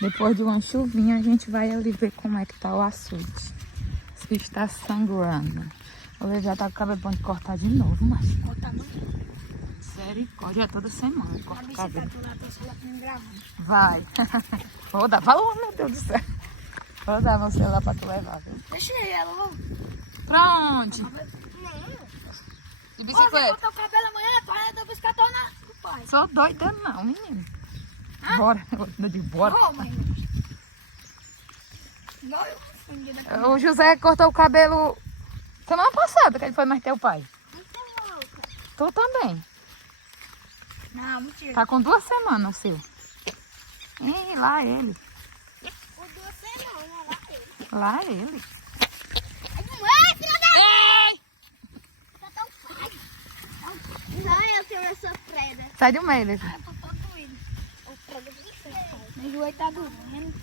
Depois de uma chuvinha, a gente vai ali ver como é que tá o açude. Esse bicho tá sangrando. O Levi já tá com o cabelo bom de cortar de novo, mas... Cortar muito. Misericórdia, toda semana A corta o bicha cabelo. tá lá, tô só lá gravando. Vai. Vou dar... Falou, meu Deus do céu. Vou dar meu celular pra tu levar, viu? Deixei ela, vou. Pra onde? Não. De Ô, você bicicleta. cortou o cabelo amanhã, tu ainda buscar na do pai. Sou doida não, menino. Bora. Eu digo, bora. Ô, mãe. Não, eu confundi daqui. O José cortou o cabelo semana passada, que ele foi mais teu pai. Tu também. Não, mentira. Tá com 2 semanas o seu. Ih, lá ele. O doce não, não, lá ele. Lá ele. Não é, filha da... Ei! Tá tão pai. Não, eu tenho essa preda. Sai do meio, Levi. Eu tô todo doído. O preda do céu. Meu joelho tá doendo.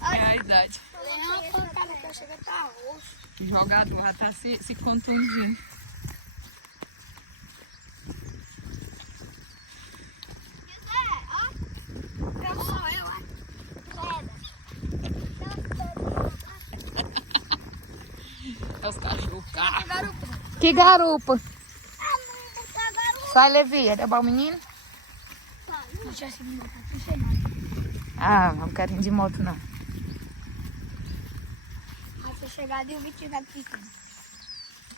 É a idade. Não, a pancada que eu chego tá roxo. O jogador já tá se contundindo. Eu sou eu, É os cachorros. garupa. Que garupa. Ah, mãe, vou pegar garupa. Sai, Levi. É levar o menino? Deixa eu seguir, não sei nada. Ah, não quero ir de moto, não. Aí se eu chegar ali, eu vou tirar aqui.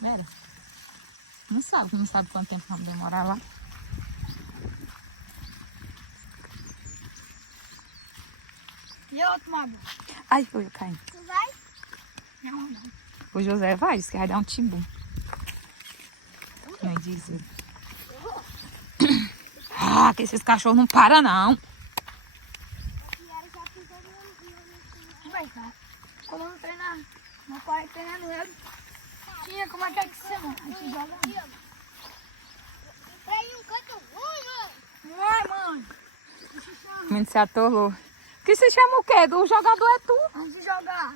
Vera? Não sabe quanto tempo vamos demorar lá. E outro, mano? Ai, foi eu caindo. Tu vai? Não, não. O José vai, disse que vai dar um timbu. Não diz ele. Ah, que esses cachorros não param, não. Vai, cara. Quando eu não treinar, não parei treinando ele. Tinha como é que você não? A gente joga. Tem um canto ruim, mano. Vai, mano. O menino se atolou. Que se chama o quê? Do jogador é tu. Antes de jogar.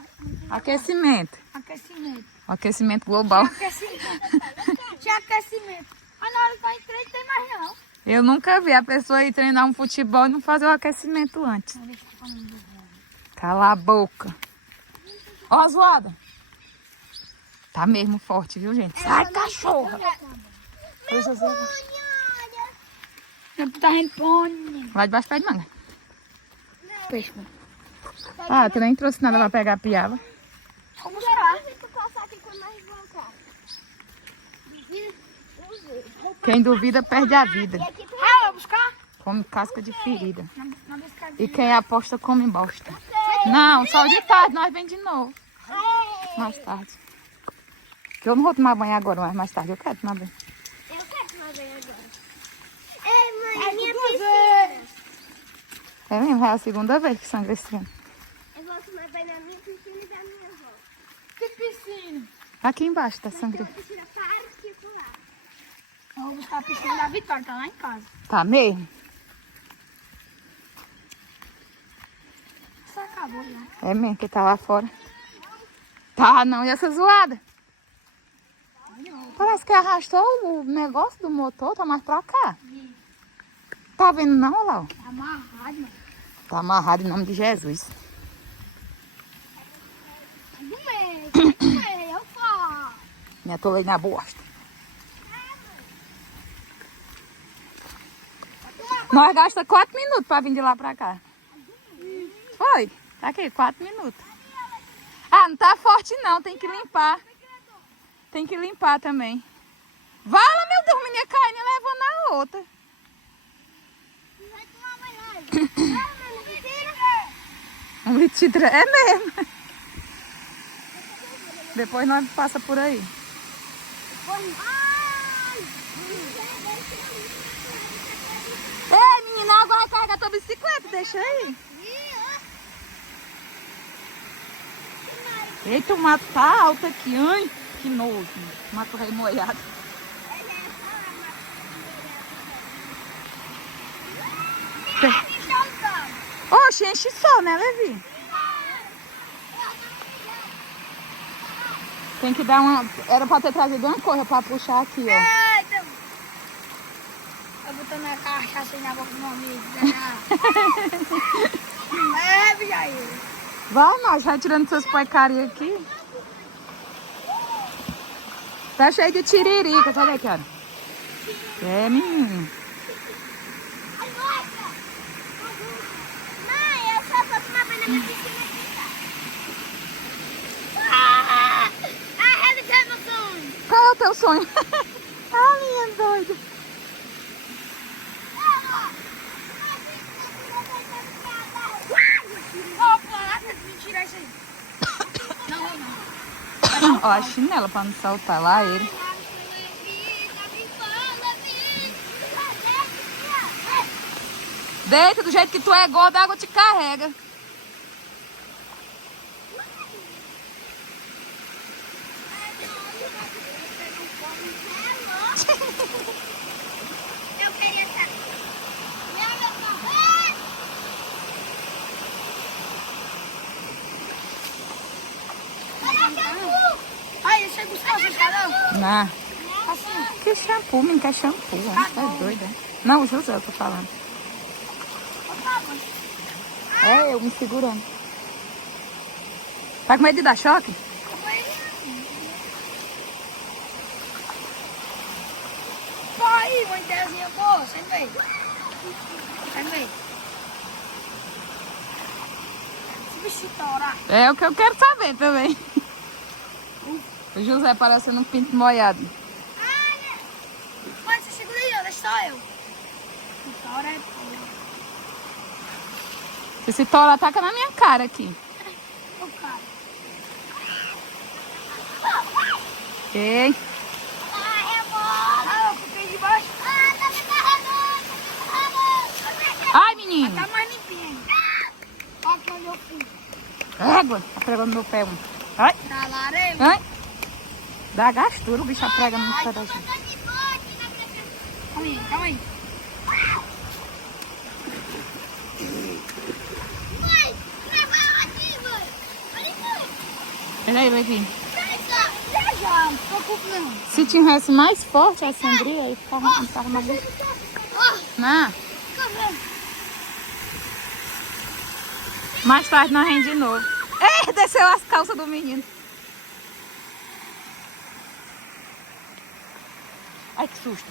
Aquecimento. Aquecimento. O aquecimento global. Tinha aquecimento. Mas na hora que vai entrar, não tem mais não. Eu nunca vi a pessoa ir treinar um futebol e não fazer o aquecimento antes. Cala a boca. Ó, zoada. Tá mesmo forte, viu, gente? Sai, cachorra. Ô, José. Tá rindo. Vai debaixo do pé de manga. Peixe, mano. Ah, tu nem trouxe nada pra pegar a piaba. Vamos buscar. Quem duvida perde a vida. Ah, vou buscar? Come casca de ferida. Na buscadinha. E quem aposta come bosta. Não, só de tarde nós vem de novo. Mais tarde. Que eu não vou tomar banho agora, mas mais tarde eu quero tomar banho. Eu quero tomar banho agora. Ei, mãe, minha piscina. É mesmo, é a segunda vez que sangra esse ano. Eu vou tomar banho na minha piscina e da minha avó. Que piscina? Aqui embaixo tá Tem uma sangrando. piscina particular. Eu vou buscar a piscina da Vitória, tá lá em casa. Tá mesmo? Só acabou já. É mesmo, que tá lá fora. Tá não, e essa zoada? Parece que arrastou o negócio do motor, tá mais pra cá. Tá vendo não, olha lá? Ó. Tá amarrado, mano. Tá amarrado em nome de Jesus. Do meio, eu falo. Me atolei na bosta. Nós gastamos 4 minutos pra vir de lá pra cá. Foi. Tá aqui, 4 minutos. Ah, não tá forte não, tem que limpar. Tem que limpar também. Vala, meu Deus, menina caindo e levando a outra. Vai tomar banho. Um litro é mesmo. Depois nós passa por aí. Ei, menina, agora vai carregar tua bicicleta, deixa aí. Eita, o mato tá alto aqui, ai, que nojo. Mato remoiado. Oxe, enche só, né, Levi? Tem que dar uma... Era pra ter trazido uma coisa pra puxar aqui, ó. Eita! Eu botando a cachaça na boca do meu amigo. É, viado. Vai, Márcio, vai tirando suas porcarias aqui. Tá cheio de tiririca, sai daqui, ó. É, menino. Mãe, eu só posso tomar banho na minha piscina aqui, tá? I realizei meu sonho. Qual é o teu sonho? Ah, minha doida. Opa, mentira isso aí. Não. Ó, a chinela pra não saltar lá ele. Deita, do jeito que tu é gordo, a água te carrega. Eu queria essa. Ai, esse é gostoso, cara. Não. Assim. Que shampoo, menino, que é shampoo. Você é doida. Não, o José, eu tô falando. É, eu me segurando. Tá com medo de dar choque? Aí, uma ideiazinha boa, senta aí. Senta aí. Esse bicho torar. É o que eu quero saber também. O José parecendo um pinto molhado. Mas você segura aí, ó, deixa só eu. Tora é boa. Esse touro ataca na minha cara aqui. Ô, cara. Ei. Ah, eu fiquei de baixo. Tá me carregando. Ai, menino. Tá mais limpinho. Olha que eu fiz. Égua. Tá pregando no meu pé. Mano. Ai. Tá lareiro. Ai. Dá gastura, o bicho prega no pé da gente. Calma aí, calma aí. Mãe, leva aqui, mãe. Olha, mãe. Olha aí, vai vir. Já, não se preocupe não. Se tivesse mais forte a sangria, aí ficava mais... Ó, Não. fica vendo. Mais tarde nós rende de novo. É, desceu as calças do menino. Ai, que susto.